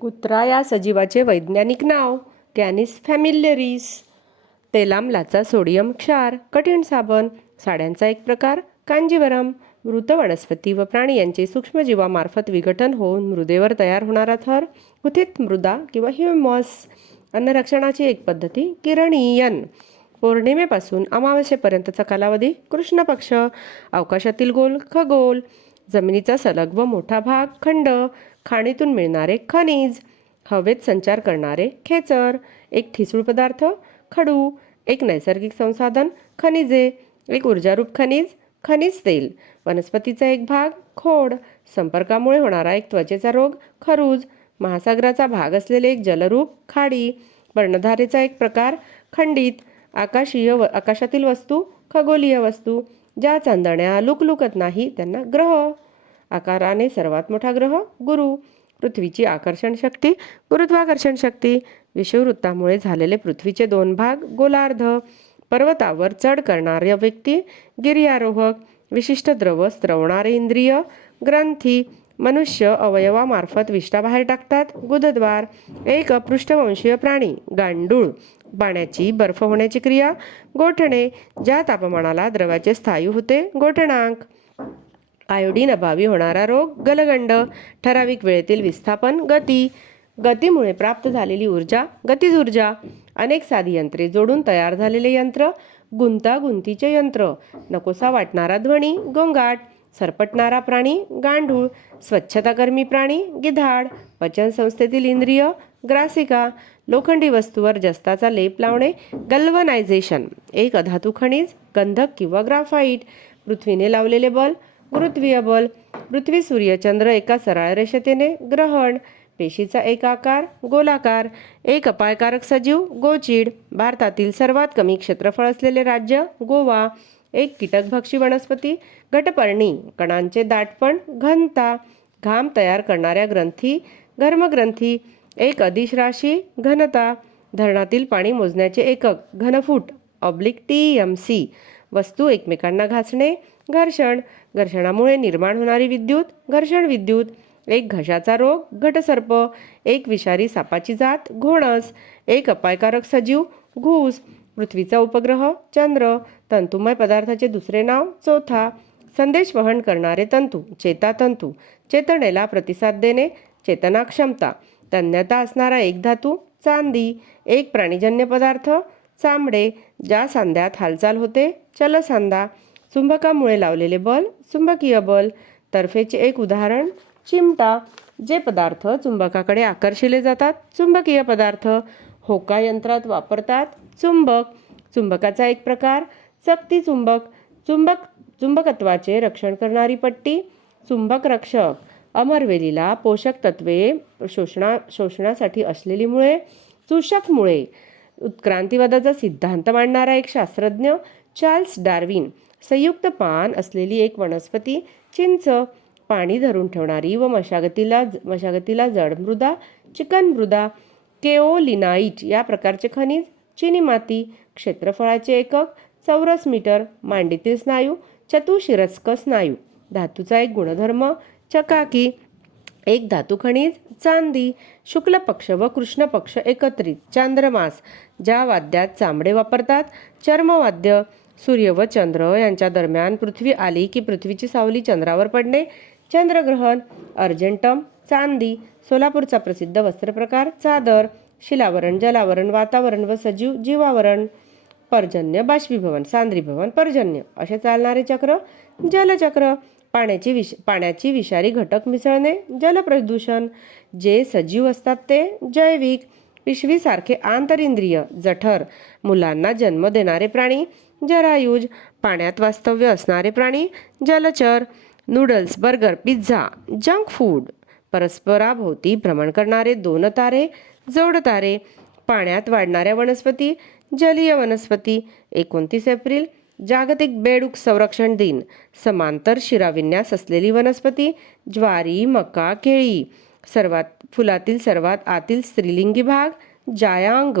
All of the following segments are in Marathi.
कुत्रा या सजीवाचे वैज्ञानिक नाव कॅनिस फॅमिलरीस तेलामलाचा सोडियम क्षार कठीण साबण साड्यांचा एक प्रकार कांजीवरम मृत वनस्पती व प्राणी यांचे सूक्ष्मजीवामार्फत विघटन होऊन मृदेवर तयार होणारा थर कुथित मृदा किंवा ह्युमॉस. अन्नरक्षणाची एक पद्धती किरणीयन. पौर्णिमेपासून अमावस्येपर्यंतचा कालावधी कृष्ण पक्ष अवकाशातील गोल खगोल जमिनीचा सलग व मोठा भाग खंड खाणीतून मिळणारे खनिज हवेत संचार करणारे खेचर एक ठिसूळ पदार्थ खडू एक नैसर्गिक संसाधन खनिजे एक ऊर्जारूप खनिज खनिज तेल वनस्पतीचा एक भाग खोड संपर्कामुळे होणारा एक त्वचेचा रोग खरूज महासागराचा भाग असलेले एक जलरूप खाडी वर्णधारेचा एक प्रकार खंडित आकाशीय व आकाशातील वस्तू खगोलीय वस्तू ज्या चांदण्या लुकलुकत नाही त्यांना ग्रह. आकाराने सर्वात मोठा ग्रह गुरु. पृथ्वीची आकर्षण शक्ती गुरुत्वाकर्षण शक्ती. विषुववृत्तामुळे झालेले पृथ्वीचे दोन भाग गोलार्ध. पर्वतावर चढ करणाऱ्या व्यक्ती गिर्यारोहक. विशिष्ट द्रव स्त्रवणारे इंद्रिय ग्रंथी. मनुष्य अवयवामार्फत विष्ठा बाहेर टाकतात गुदद्वार. एक अपृष्ठवंशीय प्राणी गांडूळ. पाण्याची बर्फ होण्याची क्रिया गोठणे. ज्या तापमानाला द्रवाचे स्थायू होते गोठणांक. आयोडीन अभावी होणारा रोग गलगंड ठराविक वेळेतील विस्थापन गती गतीमुळे प्राप्त झालेली ऊर्जा गतीज ऊर्जा अनेक साधी यंत्रे जोडून तयार झालेले यंत्र गुंतागुंतीचे यंत्र नकोसा वाटणारा ध्वनी गोंगाट सरपटणारा प्राणी गांडूळ स्वच्छताकर्मी प्राणी गिधाड पचन संस्थेतील इंद्रिय ग्रासिका लोखंडी वस्तूवर जस्ताचा लेप लावणे गल्वनायझेशन एक अधातू खनिज गंधक किंवा ग्राफाईट पृथ्वीने लावलेले बल गुरुत्वीय बल पृथ्वी सूर्यचंद्र एका सरळ रेषतेने ग्रहण पेशीचा एक आकार गोलाकार एक अपायकारक सजीव गोचिड भारतातील सर्वात कमी क्षेत्रफळ असलेले राज्य गोवा एक कीटकभक्षी वनस्पती घटपर्णी कणांचे दाटपण घनता घाम तयार करणाऱ्या ग्रंथी घर्मग्रंथी एक अधिश राशी घनता धरणातील पाणी मोजण्याचे एकक घनफूट ऑब्लिक टी एम सी वस्तू एकमेकांना घासणे घर्षण. घर्षणामुळे निर्माण होणारी विद्युत घर्षण विद्युत. एक घशाचा रोग घटसर्प. एक विषारी सापाची जात घोणस एक अपायकारक सजीव घूस. पृथ्वीचा उपग्रह चंद्र. तंतुमय पदार्थाचे दुसरे नाव चौथा. संदेश वहन करणारे तंतू चेतातंतू चेतनेला प्रतिसाद देणे चेतना क्षमता. तन्यता असणारा एक धातू चांदी. एक प्राणीजन्य पदार्थ चांबडे ज्या सांध्यात हालचाल होते चलसांदा. चुंबकामुळे लावलेले बल चुंबकीय बल तर्फेचे एक उदाहरण चिमटा जे पदार्थ चुंबकाकडे आकर्षिले जातात. चुंबकीय पदार्थ होका यंत्रात वापरतात. चुंबक चुंबकाचा एक प्रकार. चकती चुंबक चुंबक चुंबकत्वाचे रक्षण करणारी पट्टी. चुंबक रक्षक अमरवेलीला पोषक तत्वे शोषणा शोषणासाठी असलेली मुळे चूषक मुळे उत्क्रांतिवादाचा सिद्धांत मांडणारा एक शास्त्रज्ञ चार्ल्स डार्विन. संयुक्त पान असलेली एक वनस्पती चिंच पाणी धरून ठेवणारी व मशागतीला मशागतीला जड मृदा चिकन मृदा केओलिनाईट या प्रकारचे खनिज चिनी माती क्षेत्रफळाचे एकक चौरस मीटर मांडीतील स्नायू चतुशिरस्क स्नायू धातूचा एक गुणधर्म चकाकी एक धातू खनिज चांदी शुक्ल पक्ष व कृष्ण पक्ष एकत्रित चांद्रमास ज्या वाद्यात चांबडे वापरतात चर्मवाद्य सूर्य व चंद्र यांच्या दरम्यान पृथ्वी आली की पृथ्वीची सावली चंद्रावर पडणे. चंद्रग्रहण अर्जेंटम चांदी सोलापूरचा प्रसिद्ध वस्त्रप्रकार चादर शिलावरण जलावरण वातावरण व सजीव जीवावरण पर्जन्य बाष्पीभवन सांद्रीभवन पर्जन्य असे चालणारे चक्र जलचक्र. पाण्याची विष पाण्याची विषारी घटक मिसळणे जलप्रदूषण. जे सजीव असतात ते जैविक पिशवीसारखे आंतरिंद्रिय जठर. मुलांना जन्म देणारे प्राणी जरायुज पाण्यात वास्तव्य असणारे प्राणी जलचर noodles burger pizza junk food परस्पराभोवती भ्रमण करणारे दोन तारे जोड तारे पाण्यात वाढणाऱ्या वनस्पती जलीय वनस्पती एकोणतीस एप्रिल जागतिक बेडूक संरक्षण दिन समांतर शिराविन्यास असलेली वनस्पती ज्वारी मका केळी सर्वात फुलातील सर्वात आतील स्त्रीलिंगी भाग जायांग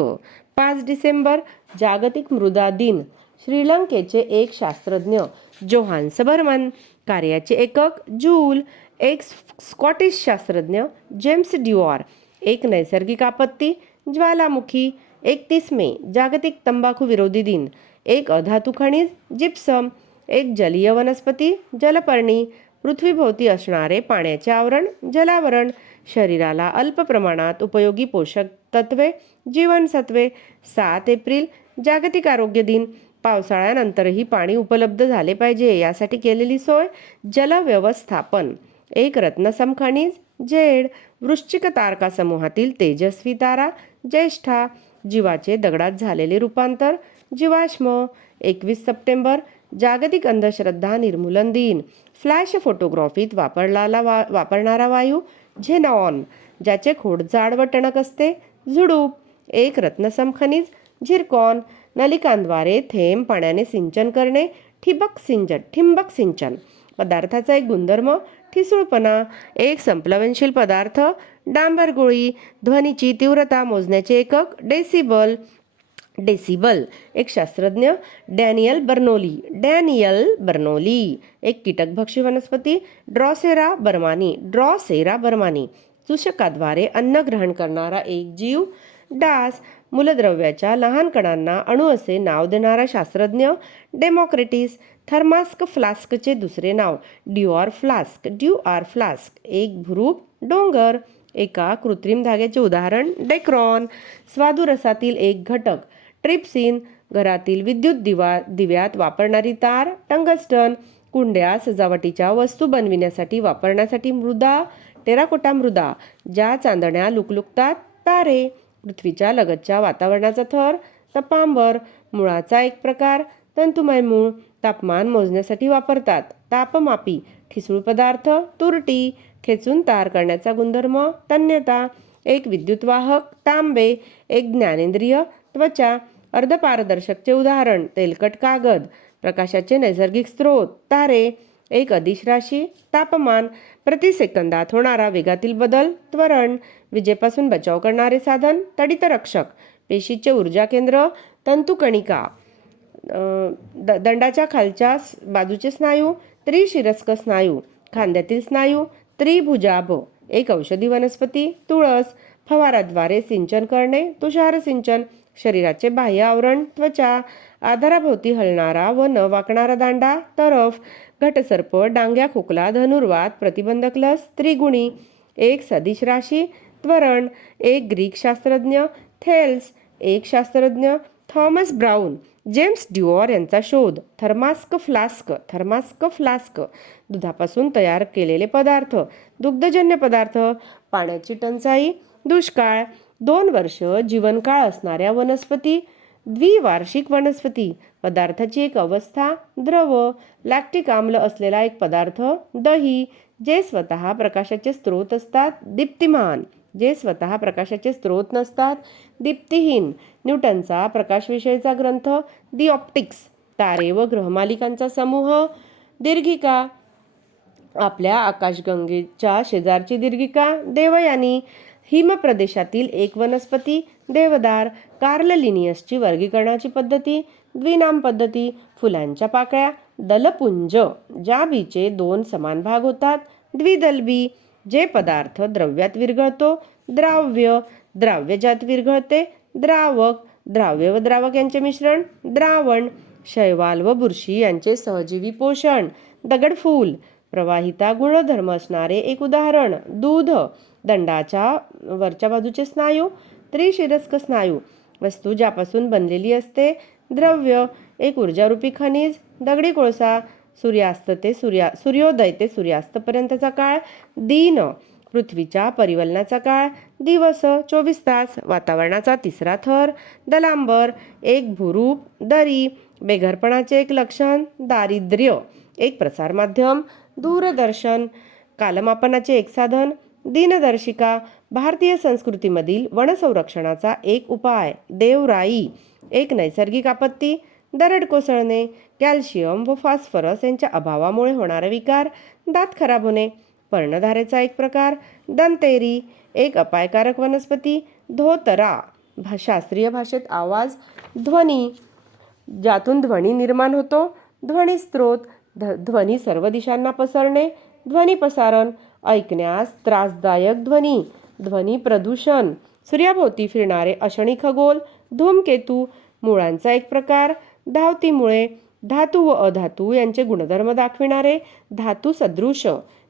पाच डिसेंबर जागतिक मृदा दिन श्रीलंकेचे एक शास्त्रज्ञ जोहान सबरमन. कार्याचे एकक जूल. एक स्कॉटिश शास्त्रज्ञ जेम्स ड्युआर एक नैसर्गिक आपत्ती ज्वालामुखी. एकतीस मे जागतिक तंबाखू विरोधी दिन. एक अधातू खनिज जिप्सम. एक जलीय वनस्पती जलपर्णी. पृथ्वीभोवती असणारे पाण्याचे आवरण जलावरण. शरीराला अल्प प्रमाणात उपयोगी पोषक तत्वे जीवनसत्वे. सात एप्रिल जागतिक आरोग्य दिन. पावसाळ्यानंतरही पाणी उपलब्ध झाले पाहिजे यासाठी केलेली सोय जलव्यवस्थापन. एक रत्नसम खनिज जेड वृश्चिक तारका समूहातील तेजस्वी तारा ज्येष्ठा जीवाचे दगडात झालेले रूपांतर जीवाश्म एकवीस सप्टेंबर जागतिक अंधश्रद्धा निर्मूलन दिन फ्लॅश फोटोग्राफीत वापरलाला वा वापरणारा वायू झेनॉन ज्याचे खोड जाड व टणक असते झुडूप. एक रत्नसम खनिज झिरकॉन नलिकांद्वारे थेंब पाण्याने सिंचन करणे ठिबक सिंचन ठिंबक सिंचन. पदार्थाचा एक गुणधर्म ठिसूळपणा. एक संप्लवनशील पदार्थ डांबर गोळी ध्वनीची तीव्रता मोजण्याचे एकक डेसिबल. डेसिबल एक शास्त्रज्ञ डॅनियल बर्नोली. Daniel Bernoulli. एक कीटकभक्षी वनस्पती ड्रॉसेरा बर्मानी. ड्रॉसेरा बर्मानी. चूषकाद्वारे अन्न ग्रहण करणारा एक जीव. डास मूलद्रव्याच्या लहान कणांना अणु असे नाव देणारा शास्त्रज्ञ डेमोक्रेटिस. थर्मास्क फ्लास्कचे दुसरे नाव ड्युआर फ्लास्क. ड्युआर फ्लास्क एक भुरूप डोंगर. एका कृत्रिम धाग्याचे उदाहरण डेक्रॉन. स्वादुरसातील एक घटक ट्रिप्सिन. घरातील विद्युत दिवा दिव्यात वापरणारी तार टंगस्टन. कुंड्या सजावटीच्या वस्तू बनविण्यासाठी वापरण्यासाठी मृदा. टेराकोटा मृदा ज्या चांदण्या लुकलुकतात तारे. पृथ्वीच्या लगतच्या वातावरणाचा थर तपांबर मुळाचा एक प्रकार तंतुमय मूळ तापमान मोजण्यासाठी वापरतात. तापमापी ठिसूळ पदार्थ तुरटी खेचून तार करण्याचा गुणधर्म तन्यता एक विद्युतवाहक तांबे एक ज्ञानेंद्रिय त्वचा अर्धपारदर्शकचे उदाहरण तेलकट कागद प्रकाशाचे नैसर्गिक स्रोत तारे एक अदिश राशी तापमान प्रति सेकंदात होणारा वेगातील बदल त्वरण विजेपासून बचाव करणारे साधन तडितरक्षक पेशीचे ऊर्जा केंद्र तंतुकणिका द दंडाच्या खालच्या बाजूचे स्नायू त्रिशिरस्क स्नायू खांद्यातील स्नायू त्रिभुजाभ एक औषधी वनस्पती तुळस फवाराद्वारे सिंचन करणे तुषार सिंचन शरीराचे बाह्य आवरण त्वचा आधाराभोवती हलणारा व न वाकणारा दांडा तरफ घटसर्प डांग्या खोकला धनुर्वात प्रतिबंधक लस त्रिगुणी एक सदिश राशी त्वरण एक ग्रीक शास्त्रज्ञ थेल्स एक शास्त्रज्ञ थॉमस ब्राऊन जेम्स ड्युअर यांचा शोध थर्मास्क फ्लास्क थर्मास्क फ्लास्क दुधापासून तयार केलेले पदार्थ दुग्धजन्य पदार्थ पाण्याची टंचाई दुष्काळ दोन वर्ष जीवनकाळ असणाऱ्या वनस्पती द्विवार्षिक वनस्पती. पदार्थाची एक अवस्था द्रव. लॅक्टिक आम्ल असलेला एक पदार्थ दही जे स्वतः प्रकाशाचे स्रोत असतात दीप्तिमान. जे स्वतः प्रकाशाचे स्रोत नसतात दीप्तिहीन. न्यूटनचा प्रकाशविषयीचा ग्रंथ दी ऑप्टिक्स तारे व ग्रहमालिकांचा समूह. दीर्घिका. आपल्या आकाशगंगेच्या शेजारची दीर्घिका देवयानी. हिम प्रदेशातील एक वनस्पती देवदार कार्ललिनियसची वर्गीकरणाची पद्धती द्विनाम पद्धती फुलांच्या पाकळ्या दलपुंज ज्या बीचे दोन समान भाग होतात. द्विदलबी जे पदार्थ द्रव्यात विरघळतो द्राव्य द्राव्यजात विरघळते. द्रावक द्राव्य व द्रावक यांचे मिश्रण. द्रावण शैवाल व बुरशी यांचे सहजीवी पोषण. दगडफूल प्रवाहिता गुणधर्म असणारे एक उदाहरण. दूध दंडाच्या वरच्या बाजूचे स्नायू त्रिशिरस्क स्नायू वस्तू ज्यापासून बनलेली असते. द्रव्य एक ऊर्जारूपी खनिज दगडी कोळसा सूर्यास्त ते सूर्या सूर्योदय ते सूर्यास्तपर्यंतचा काळ दिन पृथ्वीच्या परिवलनाचा काळ दिवस चोवीस तास वातावरणाचा तिसरा थर दलांबर एक भूरूप दरी बेघरपणाचे एक लक्षण दारिद्र्य एक प्रसारमाध्यम दूरदर्शन कालमापनाचे एक साधन दिनदर्शिका भारतीय संस्कृतीमधील वनसंरक्षणाचा एक उपाय देवराई एक नैसर्गिक आपत्ती दरड कोसळणे कॅल्शियम व फॉस्फरस यांच्या अभावामुळे होणारा विकार दात खराब होणे पर्णधारेचा एक प्रकार दंतेरी एक अपायकारक वनस्पती धोतरा भा शास्त्रीय भाषेत आवाज ध्वनी ज्यातून ध्वनी निर्माण होतो ध्वनी स्रोत ध ध्वनी सर्व दिशांना पसरणे ध्वनी प्रसारण ऐकण्यास त्रासदायक ध्वनी ध्वनी प्रदूषण सूर्याभोवती फिरणारे अशनी खगोल धूमकेतू मुळांचा एक प्रकार धावतीमुळे धातू व अधातू यांचे गुणधर्म दाखविणारे धातू सदृश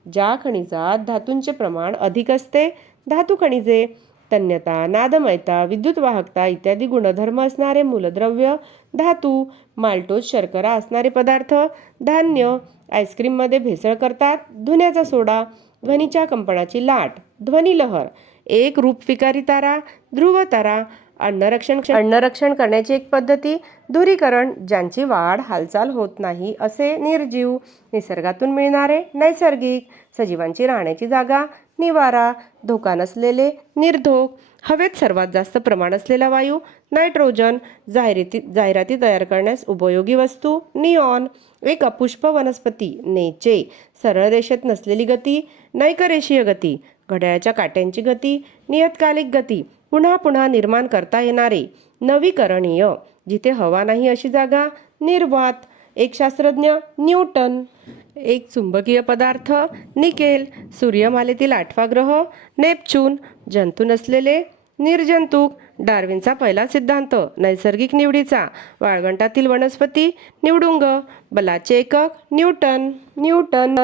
ज्या खनिजात धातूंचे प्रमाण अधिक असते धातू खनिजे तन्यता नादमयता विद्युत वाहकता इत्यादी गुणधर्म असणारे मूलद्रव्य धातू माल्टोज शर्करा असणारे पदार्थ धान्य आईस्क्रीममध्ये भेसळ करतात धुण्याचा सोडा ध्वनीच्या कंपनाची लाट ध्वनीलहर एक रूपविकारी तारा ध्रुव तारा अन्नरक्षण अन्नरक्षण करण्याची एक पद्धती धुरीकरण ज्यांची वाढ हालचाल होत नाही असे निर्जीव निसर्गातून मिळणारे नैसर्गिक सजीवांची राहण्याची जागा निवारा धोका नसलेले निर्धोक हवेत सर्वात जास्त प्रमाण असलेला वायू नायट्रोजन जाहिराती जाहिराती तयार करण्यास उपयोगी वस्तू निऑन एक अपुष्प वनस्पती नेचे सरळ रेषेत नसलेली गती नैकरेषीय गती घड्याळाच्या काट्यांची गती नियतकालिक गती पुन्हा पुन्हा निर्माण करता येणारे नवीकरणीय जिथे हवा नाही अशी जागा निर्वात एक शास्त्रज्ञ न्यूटन. एक चुंबकीय पदार्थ निकेल सूर्यमालेतील आठवा ग्रह नेपच्यून जंतू नसलेले निर्जंतुक डार्विनचा पहिला सिद्धांत नैसर्गिक निवडीचा. वाळवंटातील वनस्पती निवडुंग बलाचे एकक न्यूटन न्यूटन.